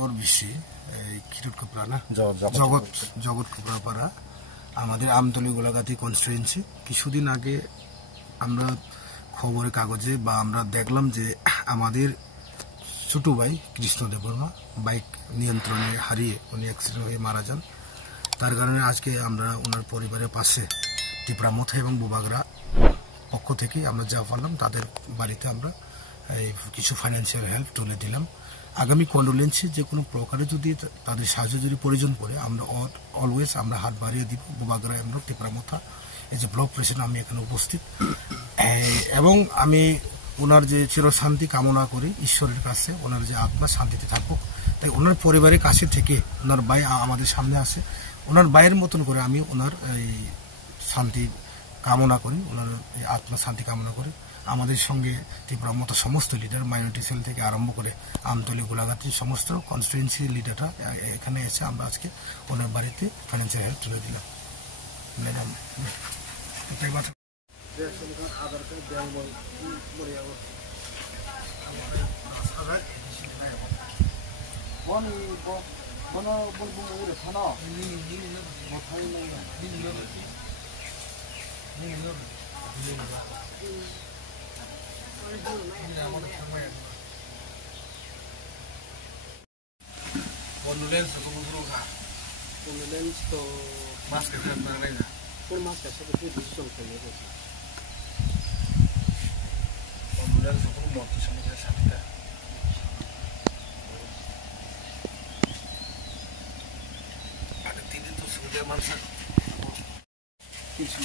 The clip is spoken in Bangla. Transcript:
ওর বেশি কিরট কোপড়া না জগৎ কোপড়াপাড়া আমাদের আমতলী গোলাগাতি কনস্টিটুয়েন্সি। কিছুদিন আগে আমরা খবরের কাগজে বা আমরা দেখলাম যে আমাদের ছোট ভাই কৃষ্ণ দেববর্মা বাইক নিয়ন্ত্রণে হারিয়ে উনি অ্যাক্সিডেন্ট হয়ে মারা যান। তার কারণে আজকে আমরা ওনার পরিবারের পাশে টিপরামথা এবং বুবাগরা পক্ষ থেকে আমরা যা পারলাম তাদের বাড়িতে আমরা কিছু ফাইন্যান্সিয়াল হেল্প তুলে দিলাম। আগামী কন্ডোলেন্সে যে কোনো প্রকারে যদি তাদের সাহায্য যদি প্রয়োজন পড়ে আমরা অলওয়েজ আমরা হাত বাড়িয়ে দিব। বুবাগরা এবং টিপরামথা এই যে ব্লক প্রেসিডেন্ট আমি এখানে উপস্থিত এবং আমি ওনার যে চিরশান্তি কামনা করি ঈশ্বরের কাছে, ওনার যে আত্মা শান্তিতে থাকুক। তাই ওনার পরিবারের কাছে থেকে ওনার ভাই আমাদের সামনে আসে, ওনার ভাইয়ের মতন করে আমি ওনার এই শান্তি কামনা করি, ওনার আত্মা শান্তি কামনা করি। আমাদের সঙ্গে ত্রিপুরার সমস্ত লিডার মাইনরিটি সেল থেকে আরম্ভ করে আমতলী গোলাঘাটের সমস্ত কনস্টিটুয়েন্সি লিডাররা এখানে এসে আমরা আজকে ওনার বাড়িতে ফাইন্যান্সিয়াল হেল্প তুলে দিলাম। ম্যাডাম এটাই কথা। Condolence to Mas que se me reina. por más que se puede decir que le es. Condolence por un moto se me desata. Para ti de tu suya mansa. କିଛି